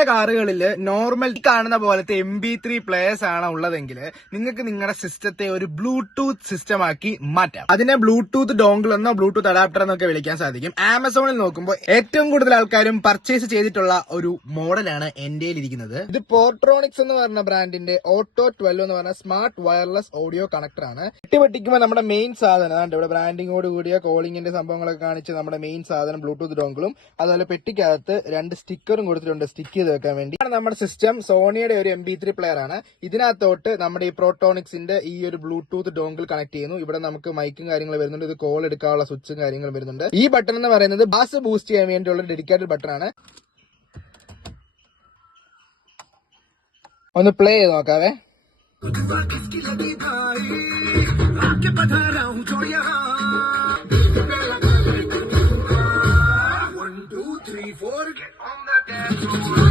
നിങ്ങളുടെ കാറുകളിൽ നോർമൽ കാണുന്ന പോലത്തെ MP3 പ്ലേയേഴ്സ് ആണ് ഉള്ളതെങ്കിൽ നിങ്ങൾക്ക് നിങ്ങളുടെ സിസ്റ്റത്തെ ഒരു ബ്ലൂടൂത്ത് സിസ്റ്റം ആക്കി മാറ്റാം. അതിനെ ബ്ലൂടൂത്ത് ഡോങ്കിൾ എന്നോ ബ്ലൂടൂത്ത് അഡാപ്റ്റർ എന്നൊക്കെ വിളിക്കാൻ സാധിക്കും. ആമസോണിൽ നോക്കുമ്പോൾ ഏറ്റവും കൂടുതൽ ആൾക്കാരും പർച്ചേസ് ചെയ്തിട്ടുള്ള ഒരു മോഡലാണ് എന്റെ ഇരിക്കുന്നത്. ഇത് പോർട്രോണിക്സ് എന്ന് പറഞ്ഞ ബ്രാൻഡിന്റെ ഓട്ടോ 12 എന്ന് പറഞ്ഞ സ്മാർട്ട് വയർലെസ് ഓഡിയോ കണക്ടർ ആണ്. പൊട്ടിക്കുമ്പോൾ നമ്മുടെ മെയിൻ സാധനം ഇവിടെ ബ്രാൻഡിങ്ങോട് കൂടിയ കോളിംഗിന്റെ സംഭവങ്ങളൊക്കെ കാണിച്ച് നമ്മുടെ മെയിൻ സാധനം ബ്ലൂടൂത്ത് ഡോങ്കിളും അതുപോലെ പെട്ടിക്കകത്ത് 2 സ്റ്റിക്കറും കൊടുത്തിട്ടുണ്ട് സ്റ്റിക്ക് ചെയ്ത് വെക്കാൻ വേണ്ടി. നമ്മുടെ സിസ്റ്റം സോണിയുടെ ഒരു MP3 പ്ലെയർ ആണ്. ഇതിനകത്തോട്ട് നമ്മുടെ ഈ പ്രോട്ടോണിക്സിന്റെ ഈ ഒരു ബ്ലൂടൂത്ത് ഡോങ്കിൾ കണക്ട് ചെയ്യുന്നു. ഇവിടെ നമുക്ക് മൈക്കും കാര്യങ്ങളും വരുന്നുണ്ട്. ഇത് കോൾ എടുക്കാനുള്ള സ്വിച്ചും കാര്യങ്ങളും വരുന്നുണ്ട്. ഈ ബട്ടൺ എന്ന് പറയുന്നത് ബാസ് ബൂസ്റ്റ് ചെയ്യാൻ വേണ്ടിയുള്ള ഡെഡിക്കേറ്റഡ് ബട്ടൺ ആണ്. ഒന്ന് പ്ലേ ചെയ്ത് നോക്കാവേ. किसकी लगी भाई आके पधारा हूँ जो यहाँ 1 2 3 4 get on the dance floor.